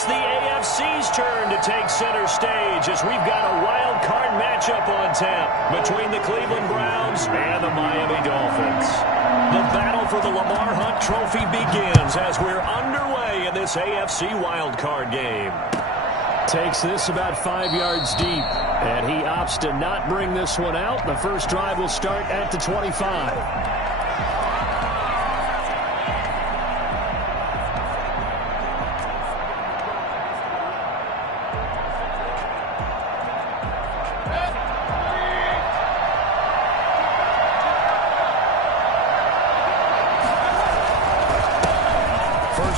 It's the AFC's turn to take center stage as we've got a wild card matchup on tap between the Cleveland Browns and the Miami Dolphins. The battle for the Lamar Hunt Trophy begins as we're underway in this AFC wild card game. Takes this about 5 yards deep, and he opts to not bring this one out. The first drive will start at the 25.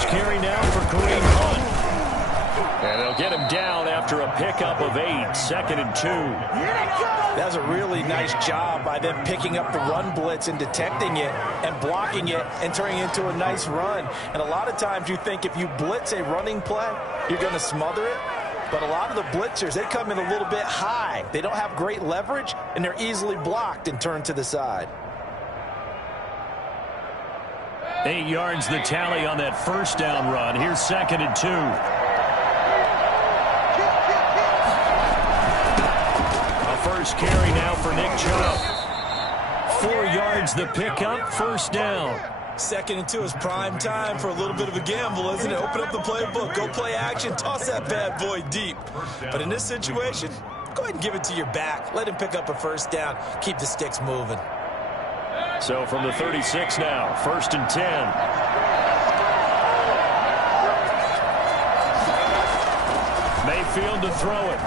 Carry now for Kareem Hunt. And they'll get him down after a pickup of 8, 2nd and 2. That's a really nice job by them picking up the run blitz and detecting it and blocking it and turning it into a nice run. And a lot of times you think if you blitz a running play, you're going to smother it. But a lot of the blitzers, they come in a little bit high. They don't have great leverage, and they're easily blocked and turned to the side. 8 yards the tally on that first down run. Here's 2nd and 2. A first carry now for Nick Chubb. 4 yards the pickup, first down. 2nd and 2 is prime time for a little bit of a gamble, isn't it? Open up the playbook, go play action, toss that bad boy deep. But in this situation, go ahead and give it to your back. Let him pick up a first down. Keep the sticks moving. So from the 36 now, 1st and 10. Mayfield to throw it.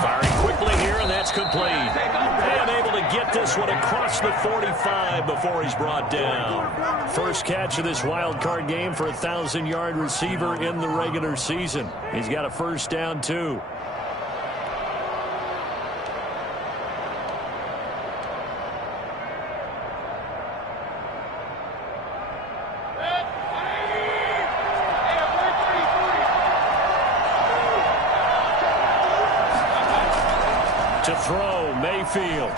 Firing quickly here, and that's complete. And able to get this one across the 45 before he's brought down. First catch of this wild card game for a 1,000-yard receiver in the regular season. He's got a first down, too. To throw, Mayfield.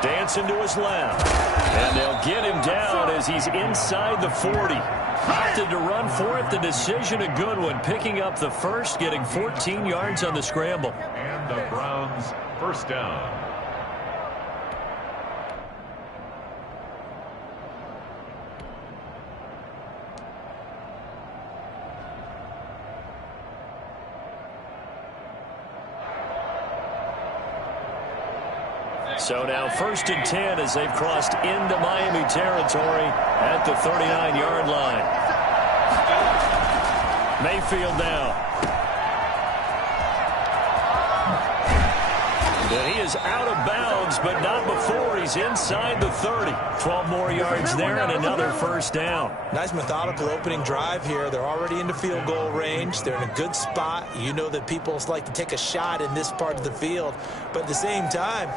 Dancing to his left. And they'll get him down as he's inside the 40. Opted to run for it. The decision a good one. Picking up the first, getting 14 yards on the scramble. And the Browns first down. So now 1st and 10 as they've crossed into Miami territory at the 39-yard line. Mayfield now. And he is out of bounds, but not before he's inside the 30. 12 more yards there and another first down. Nice methodical opening drive here. They're already into field goal range. They're in a good spot. You know that people like to take a shot in this part of the field. But at the same time,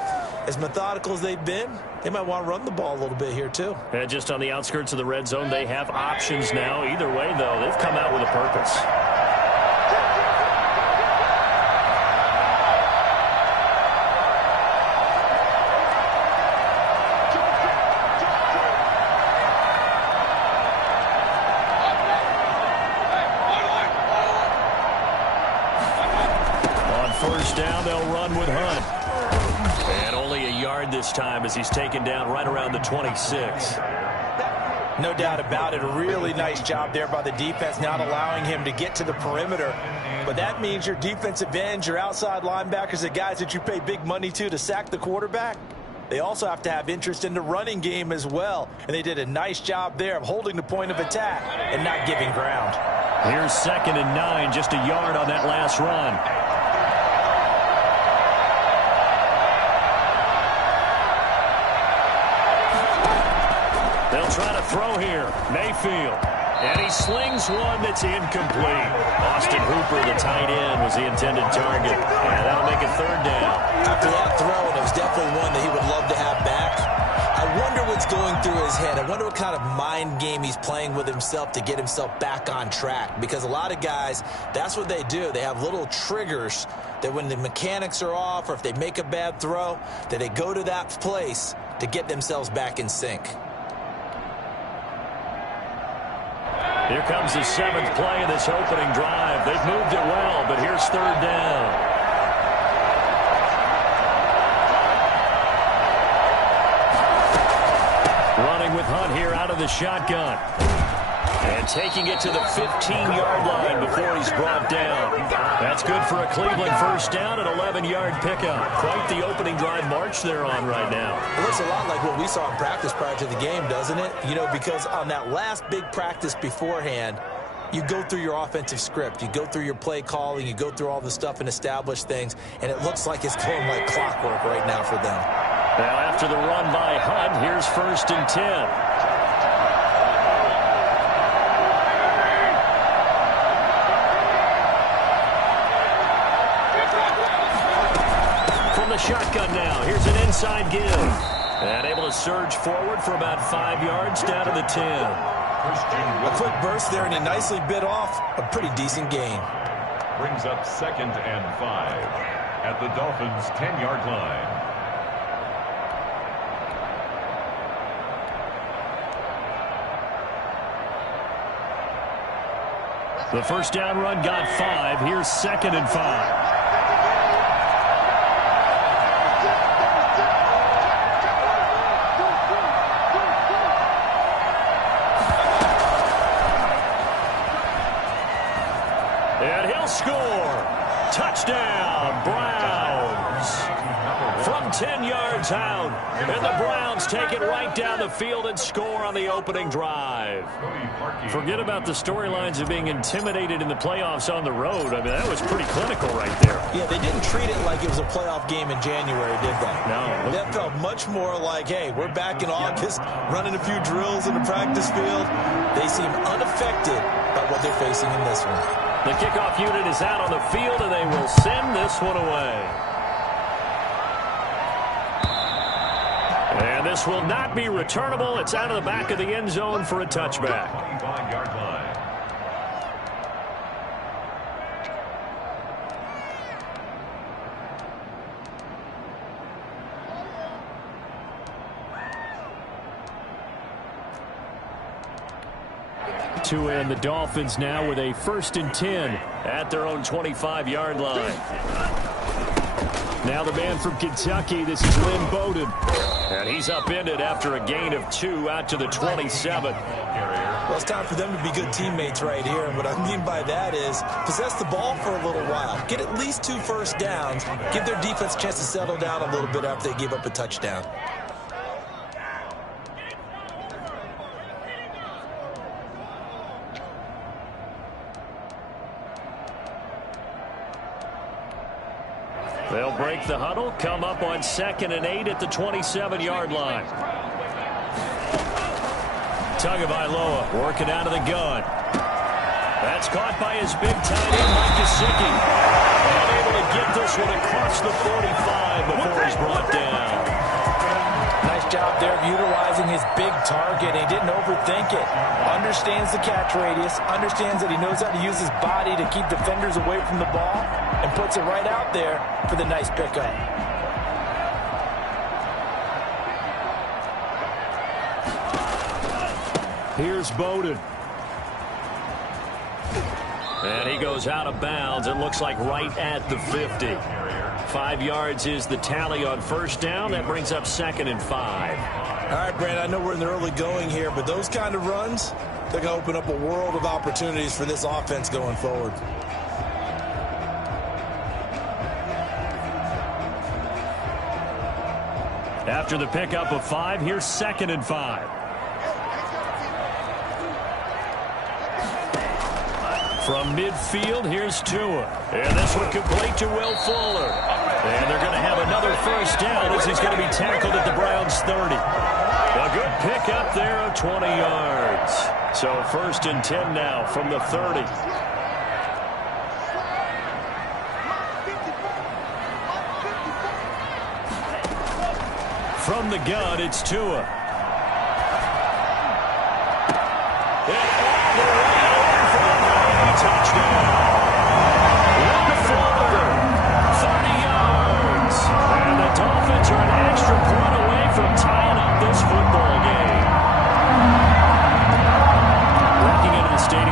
as methodical as they've been, they might want to run the ball a little bit here too. And just on the outskirts of the red zone, they have options now. Either way, though, they've come out with a purpose. First down, they'll run with Hunt. And only a yard this time as he's taken down right around the 26. No doubt about it. A really nice job there by the defense, not allowing him to get to the perimeter. But that means your defensive ends, your outside linebackers, the guys that you pay big money to sack the quarterback, they also have to have interest in the running game as well. And they did a nice job there of holding the point of attack and not giving ground. Here's 2nd and 9, just a yard on that last run. They'll try to throw here. Mayfield. And he slings one that's incomplete. Austin Hooper, the tight end, was the intended target. And that'll make it 3rd down. After that throw, it was definitely one that he would love to have back. I wonder what's going through his head. I wonder what kind of mind game he's playing with himself to get himself back on track. Because a lot of guys, that's what they do. They have little triggers that when the mechanics are off or if they make a bad throw, that they go to that place to get themselves back in sync. Here comes the 7th play of this opening drive. They've moved it well, but here's 3rd down. Running with Hunt here out of the shotgun. And taking it to the 15-yard line before he's brought down. That's good for a Cleveland first down, an 11-yard pickup. Quite the opening drive march they're on right now. It looks a lot like what we saw in practice prior to the game, doesn't it? You know, because on that last big practice beforehand, you go through your offensive script. You go through your play calling. You go through all the stuff and establish things. And it looks like it's going like clockwork right now for them. Now after the run by Hunt, here's 1st and 10. The shotgun now. Here's an inside give. And able to surge forward for about 5 yards down to the 10. A quick burst there, and he nicely bit off a pretty decent gain. Brings up 2nd and 5 at the Dolphins' 10-yard line. The first down run got 5. Here's 2nd and 5. Score! Touchdown, Browns! From 10 yards out, and the Browns take it right down the field and score on the opening drive. Forget about the storylines of being intimidated in the playoffs on the road. I mean, that was pretty clinical right there. Yeah, they didn't treat it like it was a playoff game in January, did they? No. That felt much more like, hey, we're back in August, running a few drills in the practice field. They seem unaffected by what they're facing in this one. The kickoff unit is out on the field, and they will send this one away. And this will not be returnable. It's out of the back of the end zone for a touchback. 25-yard line. To end the Dolphins now with a 1st and 10 at their own 25-yard line. Now the man from Kentucky, this is Lynn Bowden. And he's upended after a gain of 2 out to the 27. Well, it's time for them to be good teammates right here. And what I mean by that is possess the ball for a little while. Get at least 2 first downs. Give their defense a chance to settle down a little bit after they give up a touchdown. They'll break the huddle, come up on 2nd and 8 at the 27-yard line. Tagovailoa working out of the gun. That's caught by his big tight end, Mike Gesicki. And able to get this one across the 45 before he's brought down. Nice job there of utilizing his big target. He didn't overthink it. Understands the catch radius. Understands that he knows how to use his body to keep defenders away from the ball. And puts it right out there for the nice pickup. Here's Bowden. And he goes out of bounds. It looks like right at the 50. 5 yards is the tally on first down. That brings up 2nd and 5. All right, Brandon, I know we're in the early going here, but those kind of runs, they're going to open up a world of opportunities for this offense going forward. After the pickup of 5, here's 2nd and 5. From midfield, here's Tua. And this one complete to Will Fuller. And they're going to have another first down as he's going to be tackled at the Browns' 30. A good pickup there of 20 yards. So 1st and 10 now from the 30. From the gun, it's Tua. Touchdown. Will Fuller, 30 yards. And the Dolphins are an extra point away from tying up this football game. Walking into the stadium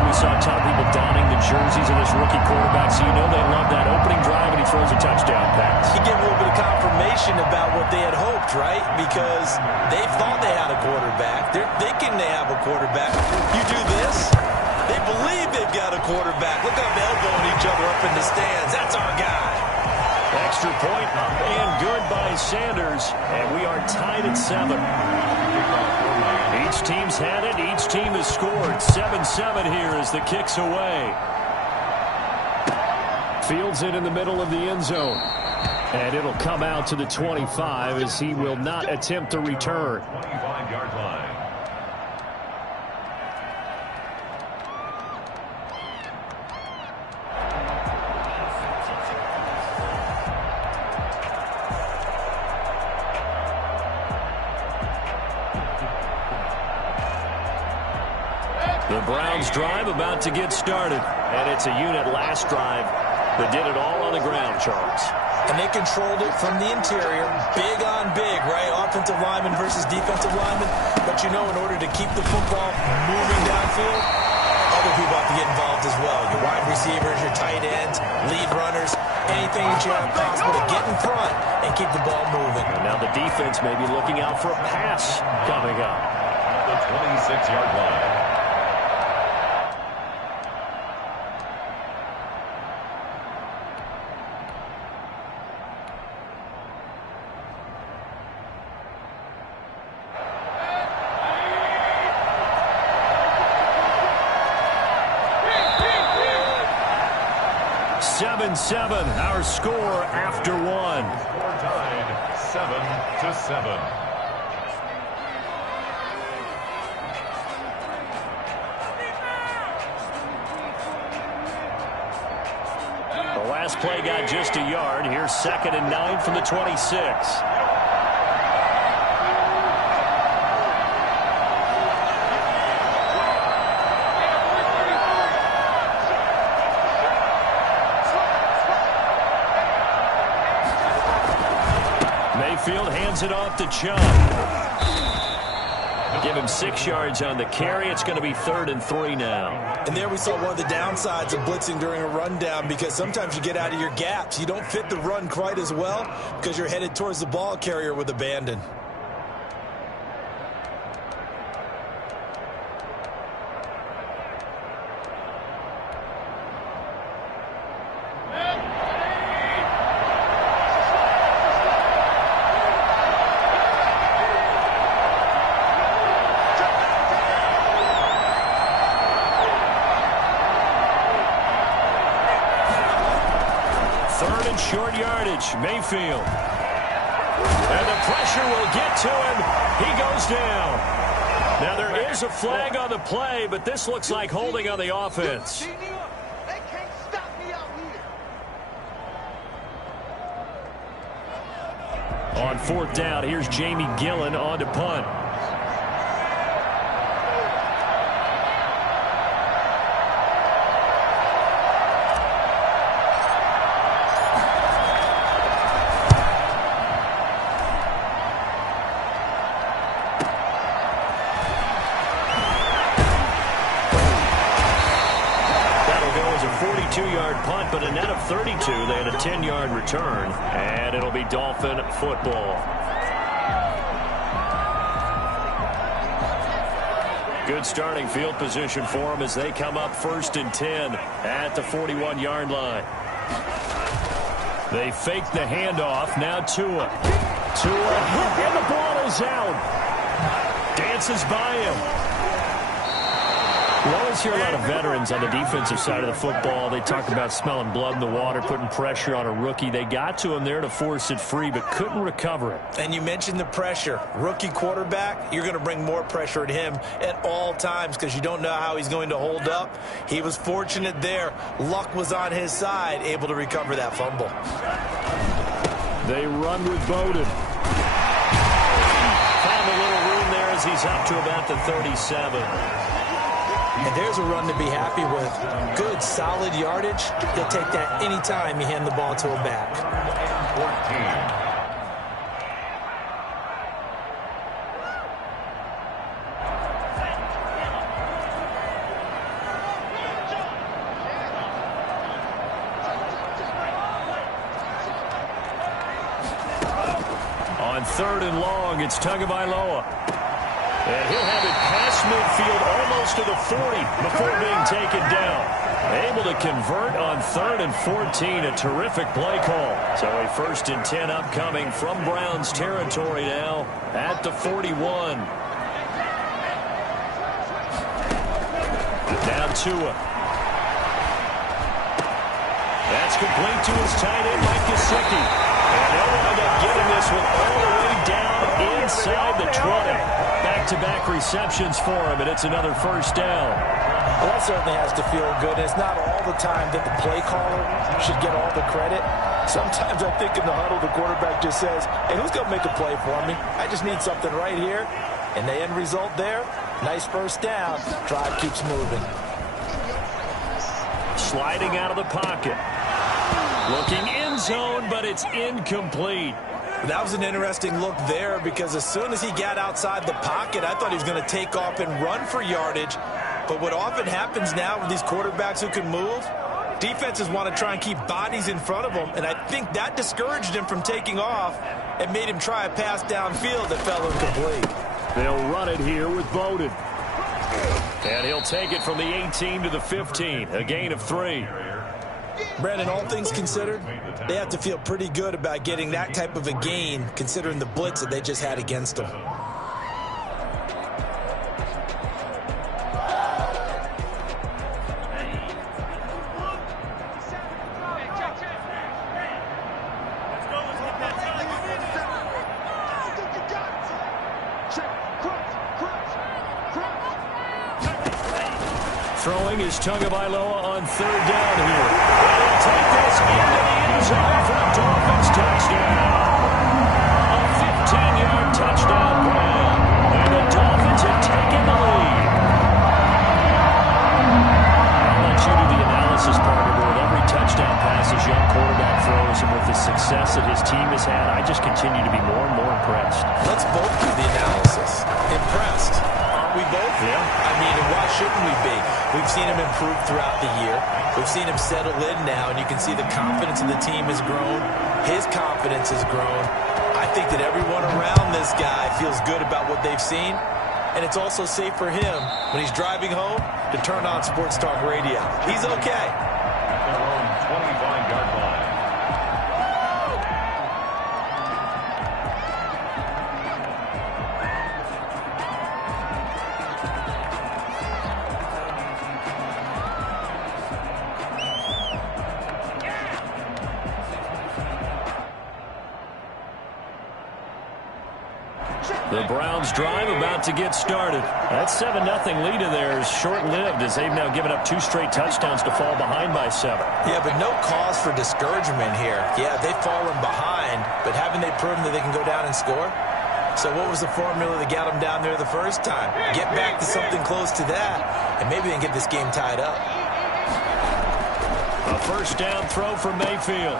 question about what they had hoped, right? Because they thought they had a quarterback. They're thinking they have a quarterback. You do this, they believe they've got a quarterback. Look at them elbowing each other up in the stands. That's our guy. Extra point up and good by Sanders, and we are tied at 7. Each team's had it. Each team has scored. 7-7 here as the kick's away. Fields it in the middle of the end zone. And it'll come out to the 25 as he will not attempt to return. 25-yard line. The Browns drive about to get started. And it's a unit last drive that did it all on the ground, Charles. And they controlled it from the interior. Big on big, right? Offensive lineman versus defensive lineman. But you know, in order to keep the football moving downfield, other people have to get involved as well. Your wide receivers, your tight ends, lead runners, anything that you have possible to get in front and keep the ball moving. And now the defense may be looking out for a pass coming up. The 26-yard line. Our score after one. Score tied 7-7. The last play got just a yard. Here's 2nd and 9 from the 26. Mayfield hands it off to Chubb. Give him 6 yards on the carry. It's going to be 3rd and 3 now. And there we saw one of the downsides of blitzing during a rundown, because sometimes you get out of your gaps. You don't fit the run quite as well because you're headed towards the ball carrier with abandon. Short yardage, Mayfield. And the pressure will get to him. He goes down. Now there is a flag on the play, but this looks like holding on the offense. On 4th down, here's Jamie Gillen on to punt. Punt, but a net of 32. They had a 10-yard return, and it'll be Dolphin football. Good starting field position for them as they come up 1st and 10 at the 41-yard line. They fake the handoff. Now Tua, and the ball is out. Dances by him. We always hear a lot of veterans on the defensive side of the football. They talk about smelling blood in the water, putting pressure on a rookie. They got to him there to force it free, but couldn't recover it. And you mentioned the pressure. Rookie quarterback, you're going to bring more pressure at him at all times because you don't know how he's going to hold up. He was fortunate there. Luck was on his side, able to recover that fumble. They run with Bowden. Found a little room there as he's up to about the 37. And there's a run to be happy with. Good, solid yardage. He'll take that anytime you hand the ball to a back. 14. On 3rd and long, it's Tagovailoa. And he'll have it past midfield almost to the 40 before being taken down. Able to convert on 3rd and 14. A terrific play call. So a 1st and 10 upcoming from Browns territory now at the 41. Now Tua. That's complete to his tight end, Mike Gesicki. And they'll wind up getting this one all the way down inside the 20. Back-to-back receptions for him, and it's another 1st down. Well, that certainly has to feel good. It's not all the time that the play caller should get all the credit. Sometimes I think in the huddle, the quarterback just says, hey, who's going to make a play for me? I just need something right here. And the end result there, nice 1st down. Drive keeps moving. Sliding out of the pocket. Looking end zone, but it's incomplete. That was an interesting look there because as soon as he got outside the pocket, I thought he was going to take off and run for yardage. But what often happens now with these quarterbacks who can move, defenses want to try and keep bodies in front of them, and I think that discouraged him from taking off and made him try a pass downfield that fell incomplete. They'll run it here with Bowden. And he'll take it from the 18 to the 15, a gain of 3. Brandon, all things considered, they have to feel pretty good about getting that type of a gain considering the blitz that they just had against them. Throwing is Tagovailoa on 3rd down here. And he'll take this into the end zone for a Dolphins touchdown. A 15-yard touchdown Brown. And the Dolphins have taken the lead. I'll let you do the analysis part of it. With every touchdown pass his young quarterback throws and with the success that his team has had, I just continue to be more and more impressed. Let's both do the analysis. Impressed. We both? Yeah. I mean, and why shouldn't we be? We've seen him improve throughout the year. We've seen him settle in now, and you can see the confidence of the team has grown. His confidence has grown. I think that everyone around this guy feels good about what they've seen, and it's also safe for him when he's driving home to turn on Sports Talk Radio. He's okay. At their own 25-yard line. The Browns drive about to get started. That 7-0 lead of theirs short-lived as they've now given up 2 straight touchdowns to fall behind by 7. Yeah, but no cause for discouragement here. Yeah, they've fallen behind, but haven't they proven that they can go down and score? So what was the formula that got them down there the first time? Get back to something close to that, and maybe they can get this game tied up. A 1st down throw for Mayfield.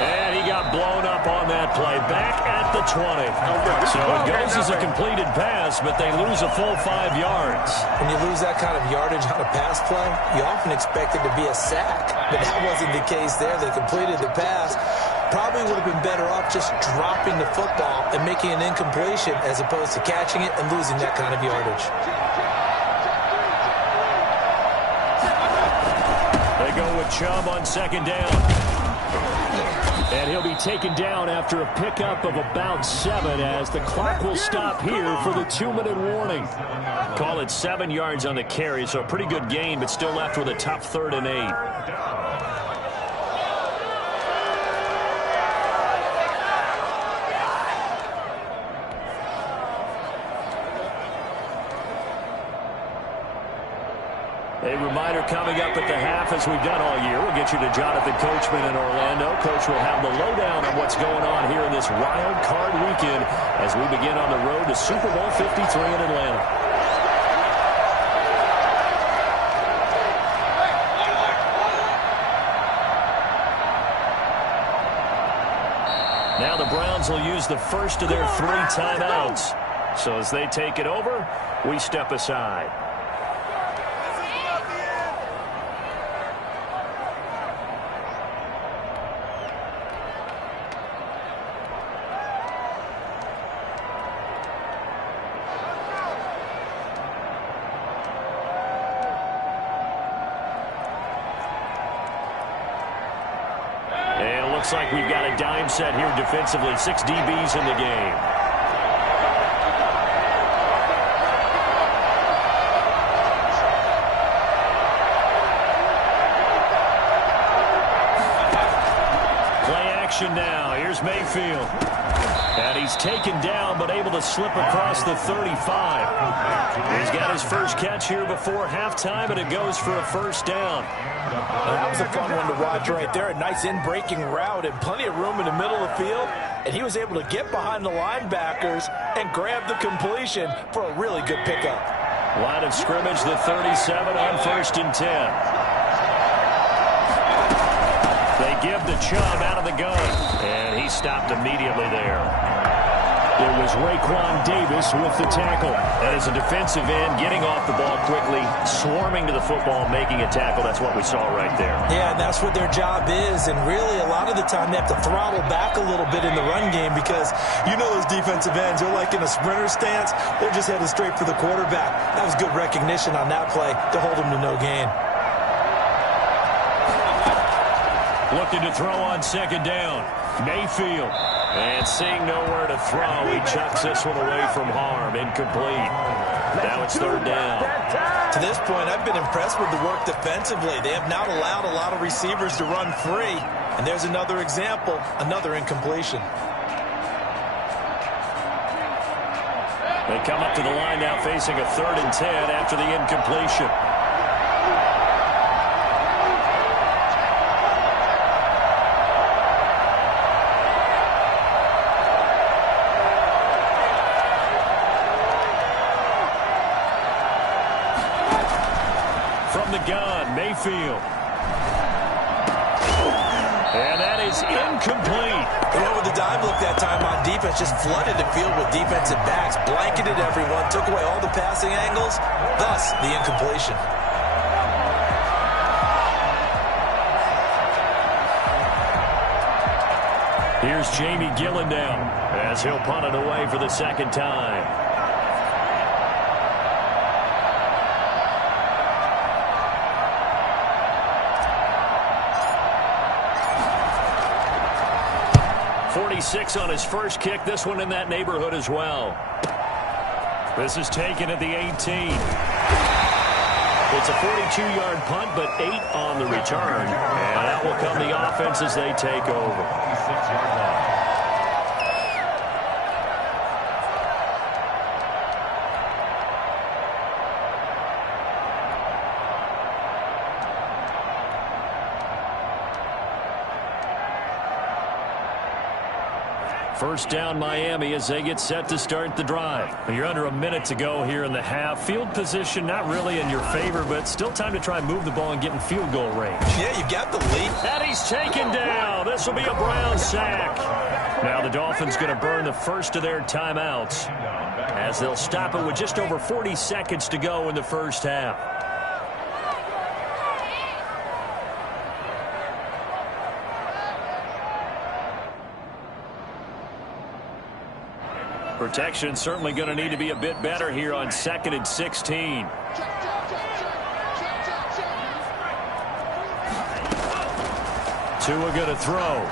And he got blown up on that play. Back at the 20. So it goes as a completed pass, but they lose a full 5 yards. When you lose that kind of yardage on a pass play, you often expect it to be a sack. But that wasn't the case there. They completed the pass. Probably would have been better off just dropping the football and making an incompletion as opposed to catching it and losing that kind of yardage. They go with Chubb on 2nd down. And he'll be taken down after a pickup of about 7 as the clock will stop here for the 2-minute warning. Call it 7 yards on the carry, so a pretty good gain, but still left with a tough 3rd and 8. A reminder coming up at the half, as we've done all year. We'll get you to Jonathan Coachman in Orlando. Coach will have the lowdown on what's going on here in this wild card weekend as we begin on the road to Super Bowl 53 in Atlanta. Now the Browns will use the first of their 3 timeouts. So as they take it over, we step aside. looks like we've got a dime set here defensively. 6 DBs in the game. Play action now. Here's Mayfield. And he's taken down, but able to slip across the 35. He's got his first catch here before halftime, and it goes for a first down. That was a fun one to watch right there. A nice in-breaking route and plenty of room in the middle of the field. And he was able to get behind the linebackers and grab the completion for a really good pickup. Line of scrimmage, the 37 on 1st and 10. They give the Chubb out of the gun, and he stopped immediately there. It was Raekwon Davis with the tackle. And as a defensive end, getting off the ball quickly, swarming to the football, making a tackle. That's what we saw right there. Yeah, and that's what their job is. And really, a lot of the time, they have to throttle back a little bit in the run game because you know those defensive ends, they're like in a sprinter stance. They're just headed straight for the quarterback. That was good recognition on that play to hold him to no gain. Looking to throw on 2nd down. Mayfield. And seeing nowhere to throw, he chucks this one away from harm. Incomplete. Now it's 3rd down. To this point, I've been impressed with the work defensively. They have not allowed a lot of receivers to run free. And there's another example, another incompletion. They come up to the line now facing a 3rd and 10 after the incompletion. The gun, Mayfield. And that is incomplete. They went with the dime look that time on defense, just flooded the field with defensive backs, blanketed everyone, took away all the passing angles, thus the incompletion. Here's Jamie Gillen down as he'll punt it away for the 2nd time. On his first kick, this one in that neighborhood as well. This is taken at the 18. It's a 42-yard punt, but 8 on the return. And out will come the offense as they take over. 6-yard line. First down, Miami, as they get set to start the drive. You're under a minute to go here in the half. Field position not really in your favor, but still time to try and move the ball and get in field goal range. Yeah, you got the lead. And he's taken down. This will be a Brown sack. Now the Dolphins going to burn the first of their timeouts as they'll stop it with just over 40 seconds to go in the first half. Protection certainly going to need to be a bit better here on 2nd and 16. Tua going to throw.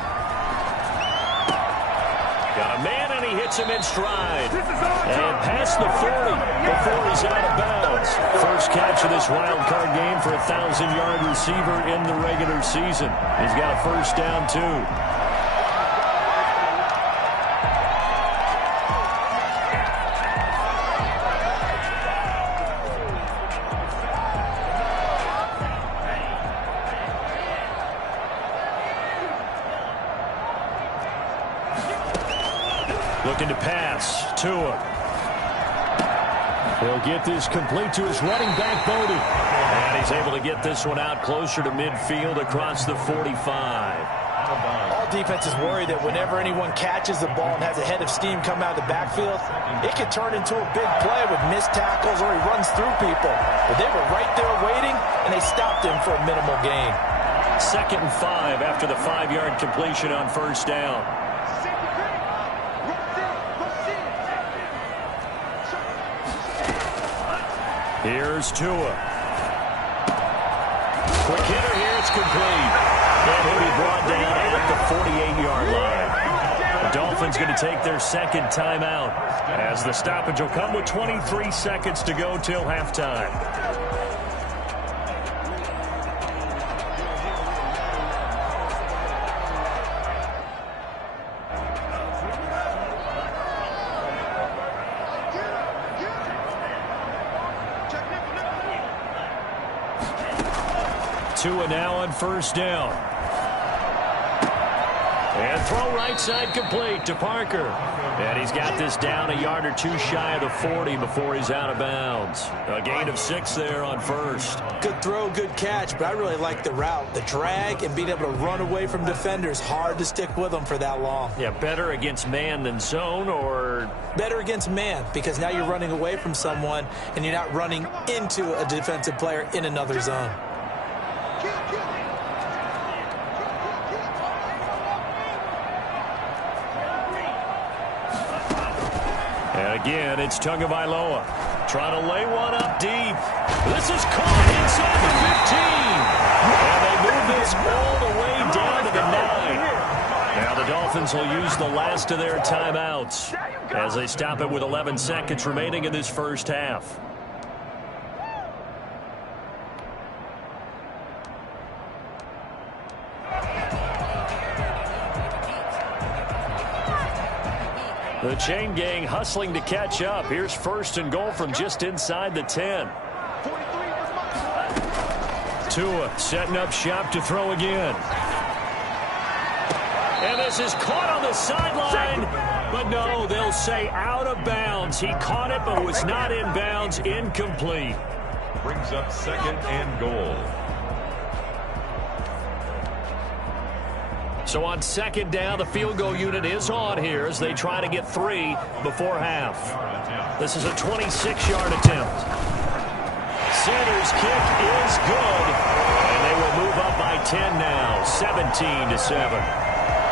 Got a man, and he hits him in stride. And past the 40 before he's out of bounds. First catch of this wild card game for a 1,000-yard receiver in the regular season. He's got a first down, too. Looking to pass. Tua. He'll get this complete to his running back, Bodie. And he's able to get this one out closer to midfield across the 45. All defenses worry that whenever anyone catches the ball and has a head of steam come out of the backfield, it can turn into a big play with missed tackles or he runs through people. But they were right there waiting, and they stopped him for a minimal gain. 2nd and 5 after the 5-yard completion on first down. Here's Tua. Quick hitter here. It's complete. And he'll be brought down at the 48-yard line. The Dolphins going to take their second timeout as the stoppage will come with 23 seconds to go till halftime. Tua now on first down. And throw right side complete to Parker. And he's got this down a yard or two shy of the 40 before he's out of bounds. A gain of 6 there on first. Good throw, good catch, but I really like the route. The drag and being able to run away from defenders. Hard to stick with them for that long. Yeah, better against man than zone, or? Better against man, because now you're running away from someone and you're not running into a defensive player in another zone. And again, it's Tagovailoa trying to lay one up deep. This is caught inside the 15. And they move this all the way down to the 9. Now the Dolphins will use the last of their timeouts as they stop it with 11 seconds remaining in this first half. The chain gang hustling to catch up. Here's first and goal from just inside the 10. Tua setting up shop to throw again. And this is caught on the sideline. But no, they'll say out of bounds. He caught it but was not in bounds. Incomplete. Brings up second and goal. So on second down, the field goal unit is on here as they try to get 3 before half. This is a 26-yard attempt. Sanders' kick is good. And they will move up by 10 now, 17-7.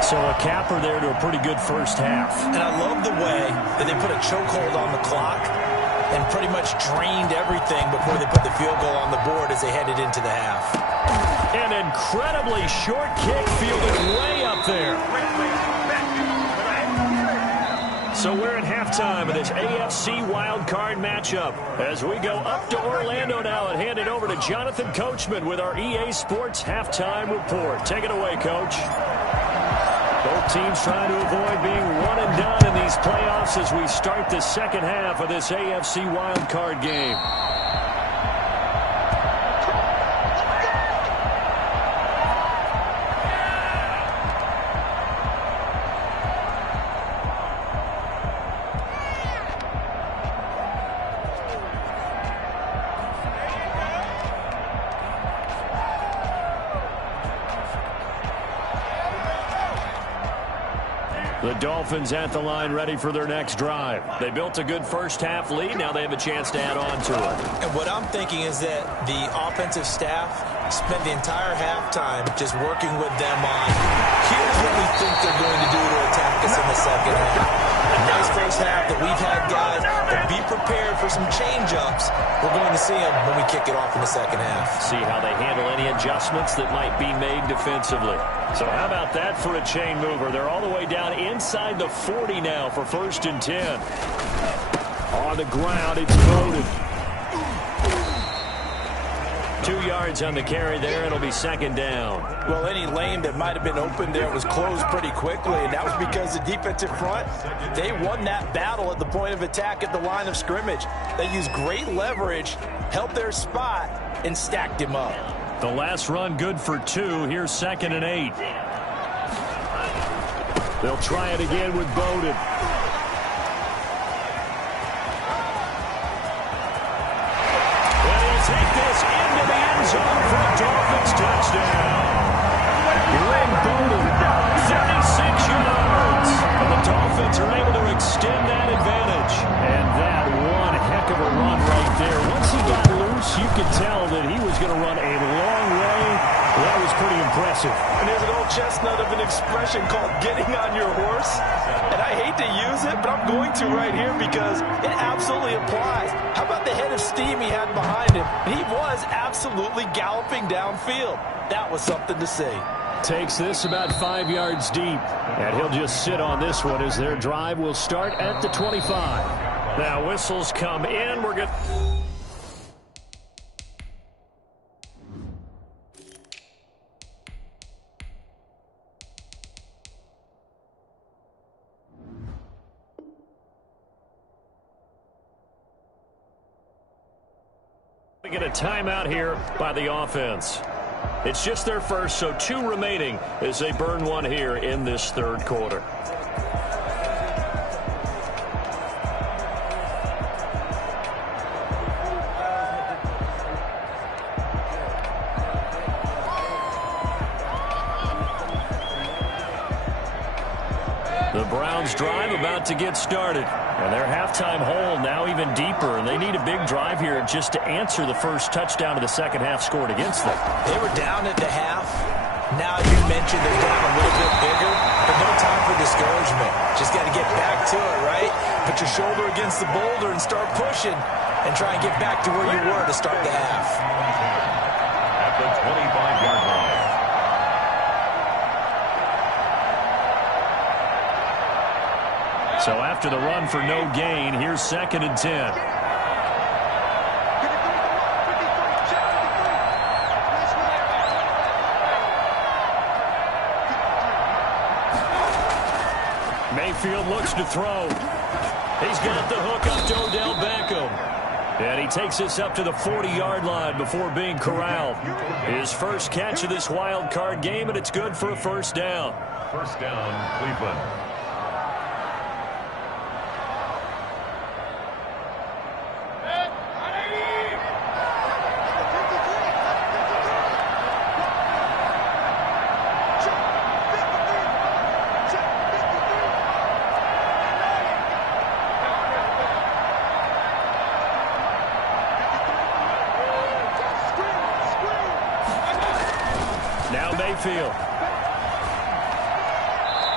So a capper there to a pretty good first half. And I love the way that they put a chokehold on the clock and pretty much drained everything before they put the field goal on the board as they headed into the half. An incredibly short kick fielded way up there. So we're at halftime of this AFC wildcard matchup as we go up to Orlando now and hand it over to Jonathan Coachman with our EA Sports halftime report. Take it away, Coach. Both teams trying to avoid being one and done in these playoffs as we start the second half of this AFC wildcard game. The Dolphins at the line ready for their next drive. They built a good first half lead. Now they have a chance to add on to it. And what I'm thinking is that the offensive staff spent the entire halftime just working with them on, here's what we think they're going to do to attack us in the second half. A nice first half that we've had guys, but be prepared for some change-ups. We're going to see them when we kick it off in the second half. See how they handle any adjustments that might be made defensively. So how about that for a chain mover? They're all the way down inside the 40 now for first and 10. On the ground, it's loaded. 2 yards on the carry there. It'll be second down. Well, any lane that might have been open there was closed pretty quickly, and that was because the defensive front, they won that battle at the point of attack at the line of scrimmage. They used great leverage, held their spot, and stacked him up. The last run good for 2. Here's second and 8. They'll try it again with Bowden. And he'll take this into the end zone for a Dolphins touchdown. Greg Bowden, 36 yards. And the Dolphins are able to extend that advantage. And that one heck of a run right there. Once he got loose, you could tell that he was going to run a long way. That was pretty impressive. And there's an old chestnut of an expression called getting on your horse. And I hate to use it, but I'm going to right here because it absolutely applies. How about the head of steam he had behind him? And he was absolutely galloping downfield. That was something to see. takes this about 5 yards deep. And he'll just sit on this one as their drive will start at the 25. Now whistles come in. We're good. We get a timeout here by the offense. It's just their first, so 2 remaining as they burn one here in this third quarter. The Browns drive about to get started. And their halftime hole now even deeper, and they need a big drive here just to answer the first touchdown of the second half scored against them. They were down at the half. Now you mentioned they're down a little bit bigger, but no time for discouragement. Just got to get back to it, right? Put your shoulder against the boulder and start pushing and try and get back to where you were to start the half. At the 25-yard line. So after the run for no gain, here's 2nd and 10. Mayfield looks to throw. He's got the hook up to Odell Beckham. And he takes this up to the 40-yard line before being corralled. His first catch of this wild card game, and it's good for a first down. First down, Cleveland. Mayfield.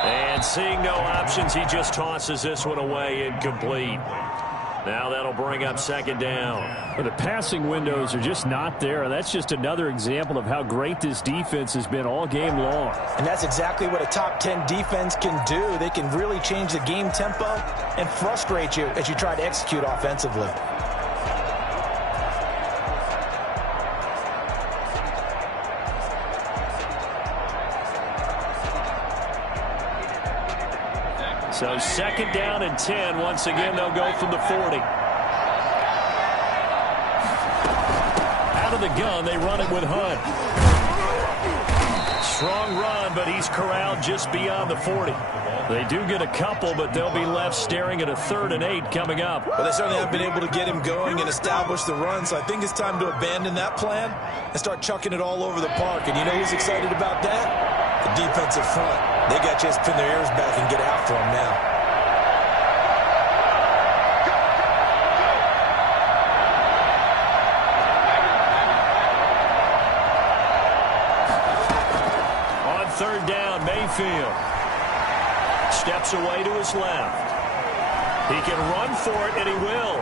And seeing no options, he just tosses this one away, incomplete. Now that'll bring up 2nd down. Well, the passing windows are just not there, and that's just another example of how great this defense has been all game long. And that's exactly what a top 10 defense can do. They can really change the game tempo and frustrate you as you try to execute offensively. So 2nd down and 10. Once again, they'll go from the 40. Out of the gun, they run it with Hunt. Strong run, but he's corralled just beyond the 40. They do get a couple, but they'll be left staring at a 3rd and 8 coming up. Well, they certainly haven't been able to get him going and establish the run, so I think it's time to abandon that plan and start chucking it all over the park. And you know who's excited about that? The defensive front. They got to just pin their ears back and get after him now. On 3rd down, Mayfield steps away to his left. He can run for it, and he will.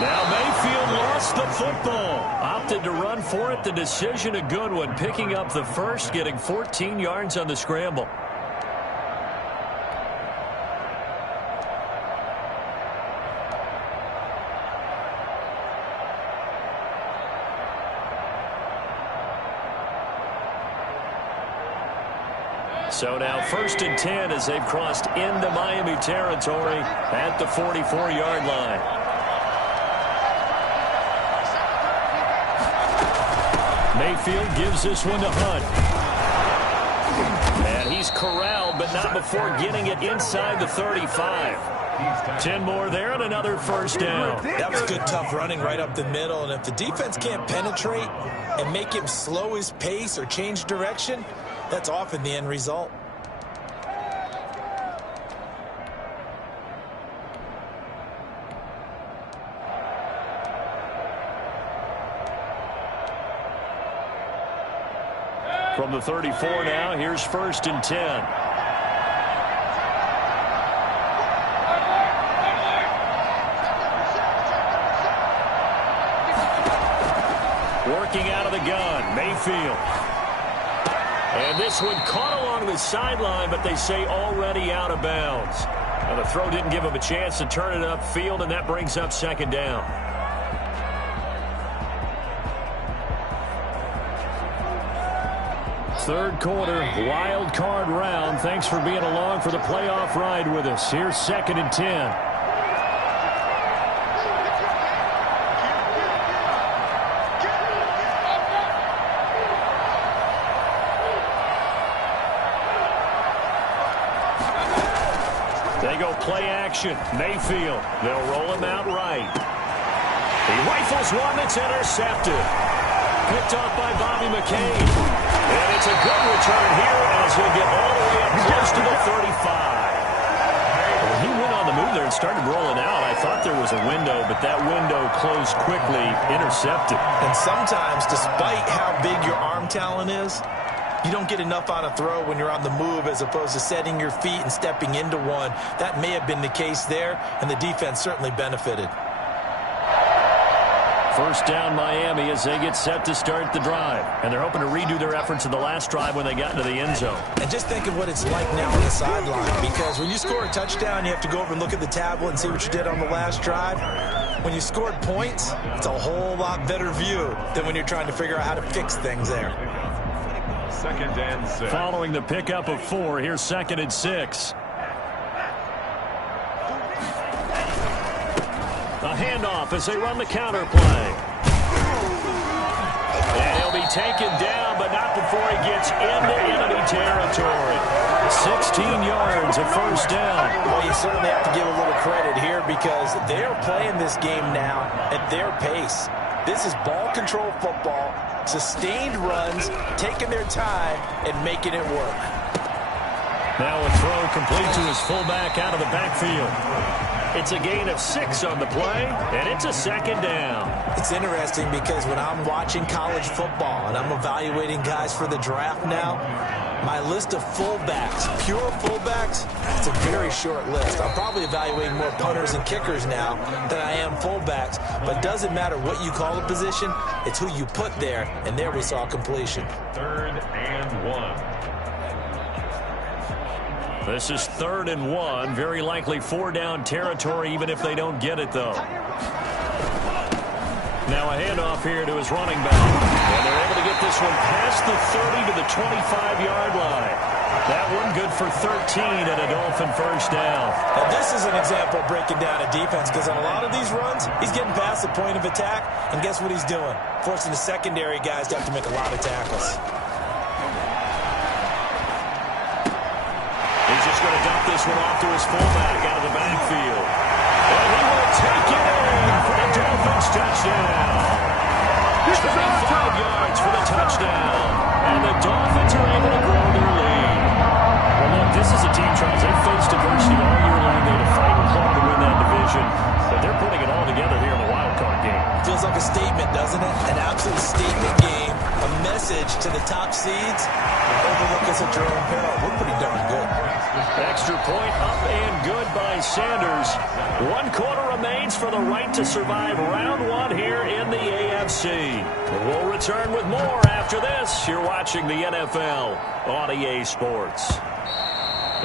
Now Mayfield lost the football. Opted to run for it. The decision a good one. Picking up the first, getting 14 yards on the scramble. So now 1st and 10 as they've crossed into Miami territory at the 44-yard line. Mayfield gives this one to Hunt. And he's corralled, but not before getting it inside the 35. 10 more there and another first down. That was good, tough running right up the middle. And if the defense can't penetrate and make him slow his pace or change direction, that's often the end result. From the 34 now, here's 1st and 10. Working out of the gun, Mayfield. And this one caught along the sideline, but they say already out of bounds. Now, the throw didn't give him a chance to turn it upfield, and that brings up second down. Third quarter, wild card round. Thanks for being along for the playoff ride with us. Here's 2nd and 10. They go play action. Mayfield. They'll roll him out right. He rifles one that's intercepted. Picked off by Bobby McCain. And it's a good return here as he'll get all the way up close to the 35. When he went on the move there and started rolling out, I thought there was a window, but that window closed quickly, intercepted. And sometimes, despite how big your arm talent is, you don't get enough on a throw when you're on the move as opposed to setting your feet and stepping into one. That may have been the case there, and the defense certainly benefited. First down Miami as they get set to start the drive. And they're hoping to redo their efforts in the last drive when they got into the end zone. And just think of what it's like now on the sideline, because when you score a touchdown, you have to go over and look at the tablet and see what you did on the last drive. When you scored points, it's a whole lot better view than when you're trying to figure out how to fix things there. 2nd and 6. Following the pickup of 4, here's 2nd and 6. A handoff as they run the counter play. And he'll be taken down, but not before he gets into enemy territory. 16 yards of first down. Well, you certainly have to give a little credit here because they're playing this game now at their pace. This is ball control football, sustained runs, taking their time, and making it work. Now a throw complete to his fullback out of the backfield. It's a gain of 6 on the play, and it's a 2nd down. It's interesting because when I'm watching college football and I'm evaluating guys for the draft now, my list of fullbacks, pure fullbacks, it's a very short list. I'm probably evaluating more punters and kickers now than I am fullbacks, but it doesn't matter what you call a position, it's who you put there, and there we saw completion. 3rd and 1. This is 3rd and 1. Very likely 4-down territory, even if they don't get it, though. Now a handoff here to his running back. And they're able to get this one past the 30 to the 25-yard line. That one good for 13 and a Dolphin first down. Now this is an example of breaking down a defense because on a lot of these runs, he's getting past the point of attack, and guess what he's doing? Forcing the secondary guys to have to make a lot of tackles. He's just going to dump this one off to his fullback out of the backfield. And he will take it in for the Dolphins touchdown. 25 yards for the touchdown. And the Dolphins are able to grow their lead. Well, look, this is a team, Charles. They've faced adversity all year long. They had to fight hard to win that division. But they're putting it all together here in the wild card game. Feels like a statement, doesn't it? An absolute statement game. A message to the top seeds. Overlook us at your own peril. We're pretty darn good. Extra point up and good by Sanders. 1 quarter remains for the right to survive round 1 here in the AFC. We'll return with more after this. You're watching the NFL on EA Sports.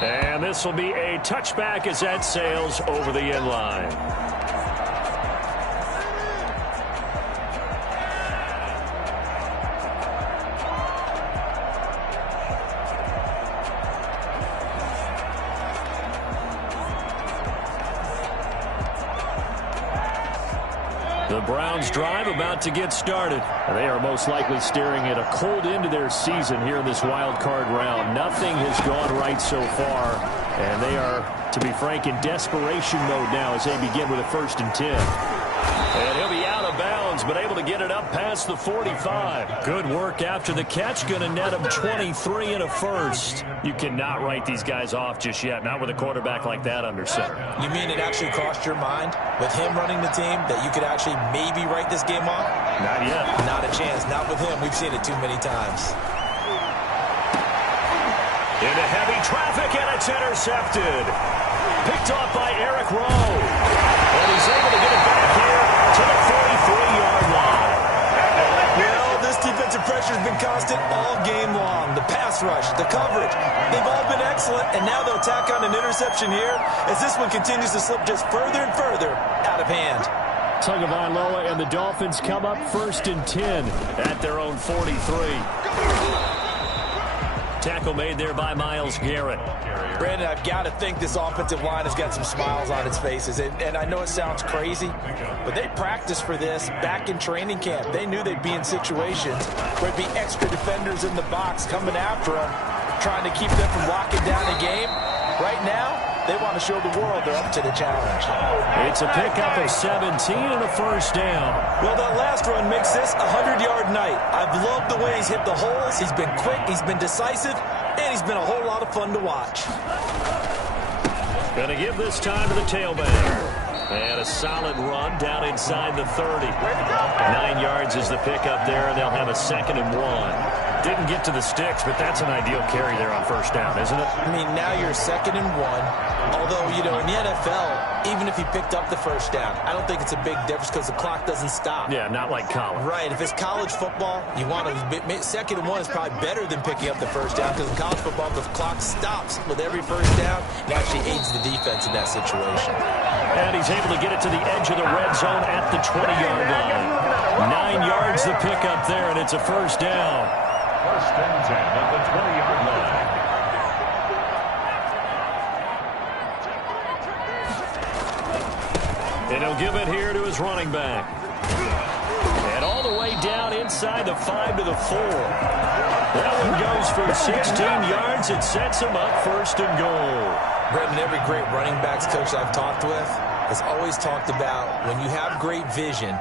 And this will be a touchback as that sails over the end line. The Browns drive about to get started. They are most likely staring at a cold end to their season here in this wild card round. Nothing has gone right so far, and they are, to be frank, in desperation mode now as they begin with a 1st and 10. And he'll be out of bounds, but able to get it up past the 45. Good work after the catch. Going to net him 23 and a first. You cannot write these guys off just yet, not with a quarterback like that under center. You mean it actually crossed your mind with him running the team that you could actually maybe write this game off? Not yet. Not a chance. Not with him. We've seen it too many times. Into heavy traffic, and it's intercepted. Picked off by Eric Rowe. And he's able to get it back here to the 43-yard line. Well, this defensive pressure pressure's been constant all game long. The pass rush, the coverage, they've all been excellent, and now they'll tack on an interception here as this one continues to slip just further and further out of hand. Tagovailoa and the Dolphins come up 1st and 10 at their own 43. Tackle made there by Myles Garrett. Brandon, I've got to think this offensive line has got some smiles on its faces. And I know it sounds crazy, but they practiced for this back in training camp. They knew they'd be in situations where there'd be extra defenders in the box coming after them, trying to keep them from locking down the game. Right now, they want to show the world they're up to the challenge. It's a pickup of 17 and a first down. Well, that last run makes this a 100-yard night. I've loved the way he's hit the holes. He's been quick, he's been decisive, and he's been a whole lot of fun to watch. Going to give this time to the tailback. And a solid run down inside the 30. 9 yards is the pickup there, and they'll have a 2nd and 1. Didn't get to the sticks, but that's an ideal carry there on first down, isn't it? I mean, now you're 2nd and 1. Although, you know, in the NFL, even if he picked up the first down, I don't think it's a big difference because the clock doesn't stop. Yeah, not like college. Right. If it's college football, you want to 2nd and 1 is probably better than picking up the first down because in college football, the clock stops with every first down. It actually aids the defense in that situation. And he's able to get it to the edge of the red zone at the 20-yard line. 9 yards the pickup there, and it's a first down. 1st and 10 at the 20-yard line. And he'll give it here to his running back. And all the way down inside the 5 to the 4. That one goes for 16 yards. It sets him up 1st and goal. Brendan, every great running backs coach I've talked with has always talked about when you have great vision,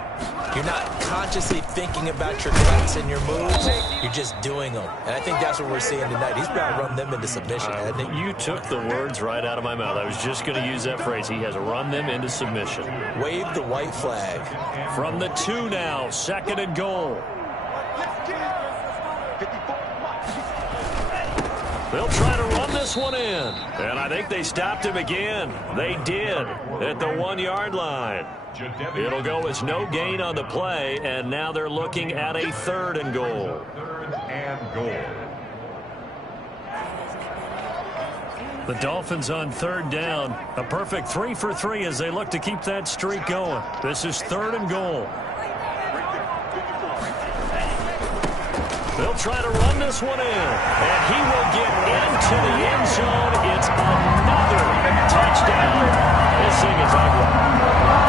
you're not consciously thinking about your cuts and your moves. You're just doing them. And I think that's what we're seeing tonight. He's about to run them into submission, hasn't he? You took the words right out of my mouth. I was just going to use that phrase. He has run them into submission. Wave the white flag. From the 2 now, 2nd and goal. They'll try to run this one in. And I think they stopped him again. They did at the 1-yard line. It'll go as no gain on the play, and now they're looking at a 3rd and goal. 3rd and goal. The Dolphins on 3rd down. A perfect 3 for 3 as they look to keep that streak going. This is 3rd and goal. They'll try to run this one in, and he will get into the end zone. It's another touchdown. This thing is ugly.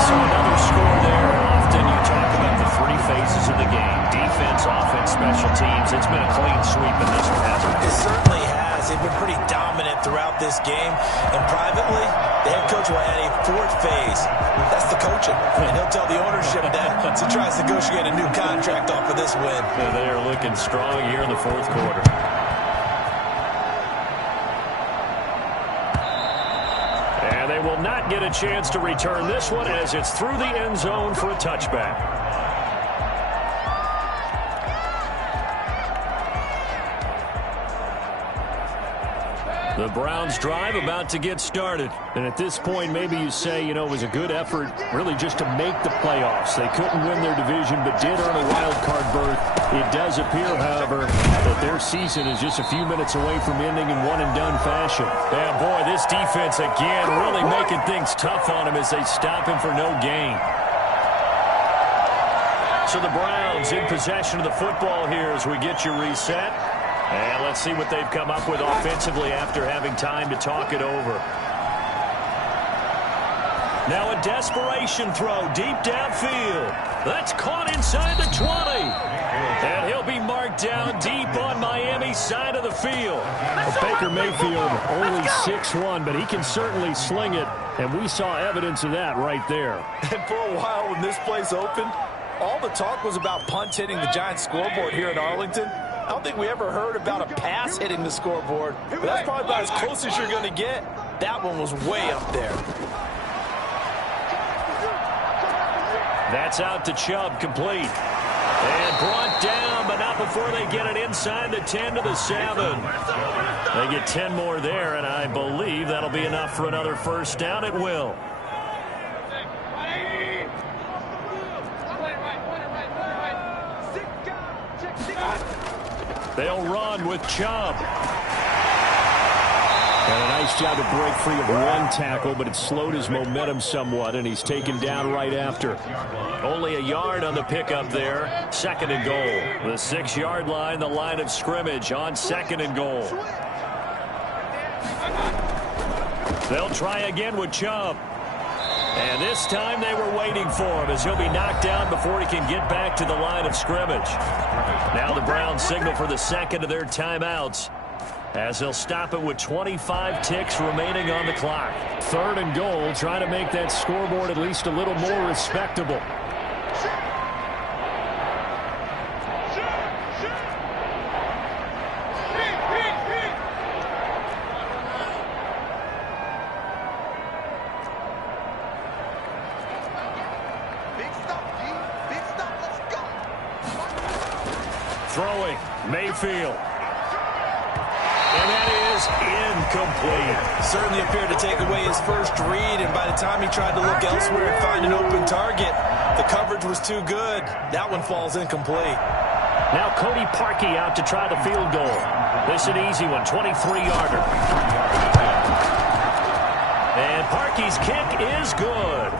So another score there. Often you talk about the 3 phases of the game: defense, offense, special teams. It's been a clean sweep in this one, hasn't it? It certainly has. They've been pretty dominant throughout this game. And privately, the head coach will add a 4th phase. That's the coaching. And he'll tell the ownership that as he tries to negotiate a new contract off of this win. Yeah, they are looking strong here in the 4th quarter. And they will not get a chance to return this one as it's through the end zone for a touchback. The Browns drive about to get started. And at this point, maybe you say, you know, it was a good effort really just to make the playoffs. They couldn't win their division but did earn a wild card berth. It does appear, however, that their season is just a few minutes away from ending in one-and-done fashion. Yeah, boy, this defense again really making things tough on him as they stop him for no gain. So the Browns in possession of the football here as we get you reset. And let's see what they've come up with offensively after having time to talk it over. Now a desperation throw deep downfield. That's caught inside the 20. And he'll be marked down deep on Miami's side of the field. Well, Baker Mayfield only 6'1", but he can certainly sling it. And we saw evidence of that right there. And for a while when this place opened, all the talk was about punts hitting the Giants scoreboard here in Arlington. I don't think we ever heard about a pass hitting the scoreboard. But that's probably about as close as you're going to get. That one was way up there. That's out to Chubb, complete. And brought down, but not before they get it inside the 10 to the 7. They get 10 more there, and I believe that'll be enough for another first down. It will. They'll run with Chubb. And a nice job to break free of one tackle, but it slowed his momentum somewhat, and he's taken down right after. Only a yard on the pickup there. 2nd and goal. The 6-yard line, the line of scrimmage on 2nd and goal. They'll try again with Chubb. And this time they were waiting for him as he'll be knocked down before he can get back to the line of scrimmage. Now the Browns signal for the second of their timeouts, as they'll stop it with 25 ticks remaining on the clock. 3rd and goal, trying to make that scoreboard at least a little more respectable. Throwing, Mayfield. And that is incomplete. Certainly appeared to take away his first read, and by the time he tried to look elsewhere and find an open target, the coverage was too good. That one falls incomplete. Now Cody Parkey out to try the field goal. This is an easy one, 23-yarder. And Parkey's kick is good.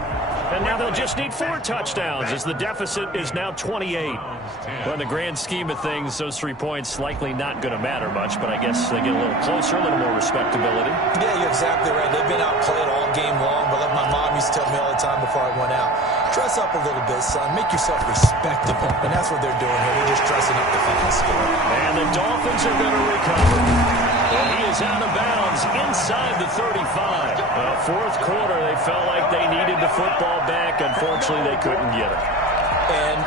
And now they'll just need 4 touchdowns as the deficit is now 28. Well, in the grand scheme of things, those 3 points likely not going to matter much, but I guess they get a little closer, a little more respectability. Yeah, you're exactly right. They've been outplayed all game long, but like my mom used to tell me all the time before I went out, dress up a little bit, son. Make yourself respectable. And that's what they're doing here. They're just dressing up the final score. And the Dolphins are going to recover. And he is out of bounds inside the 35. Well, 4th quarter, they felt like they needed the football back. Unfortunately, they couldn't get it. And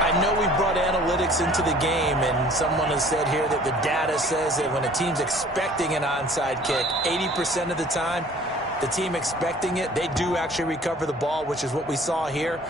I know we brought analytics into the game, and someone has said here that the data says that when a team's expecting an onside kick, 80% of the time, the team expecting it, they do actually recover the ball, which is what we saw here.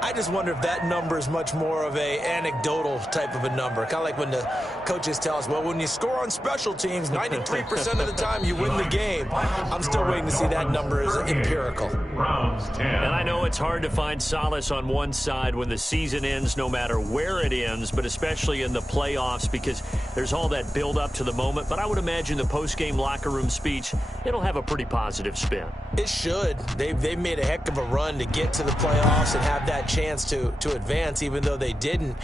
I just wonder if that number is much more of a anecdotal type of a number. Kind of like when the coaches tell us, well, when you score on special teams, 93% of the time you win the game. I'm still waiting to see that number is empirical. And I know it's hard to find solace on one side when the season ends, no matter where it ends, but especially in the playoffs, because there's all that build up to the moment. But I would imagine the post-game locker room speech, it'll have a pretty positive spin. It should. They've made a heck of a run to get to the playoffs and have that chance to advance, even though they didn't.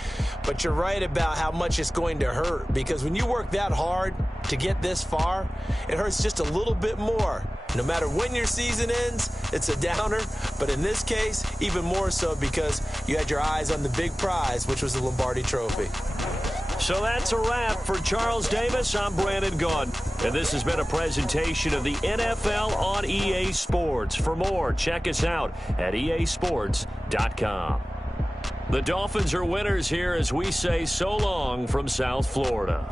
But you're right about how much it's going to hurt, because when you work that hard to get this far, it hurts just a little bit more. No matter when your season ends, it's a downer. But in this case, even more so because you had your eyes on the big prize, which was the Lombardi Trophy. So that's a wrap for Charles Davis. I'm Brandon Gaudin, and this has been a presentation of the NFL on EA Sports. For more, check us out at easports.com. The Dolphins are winners here as we say so long from South Florida.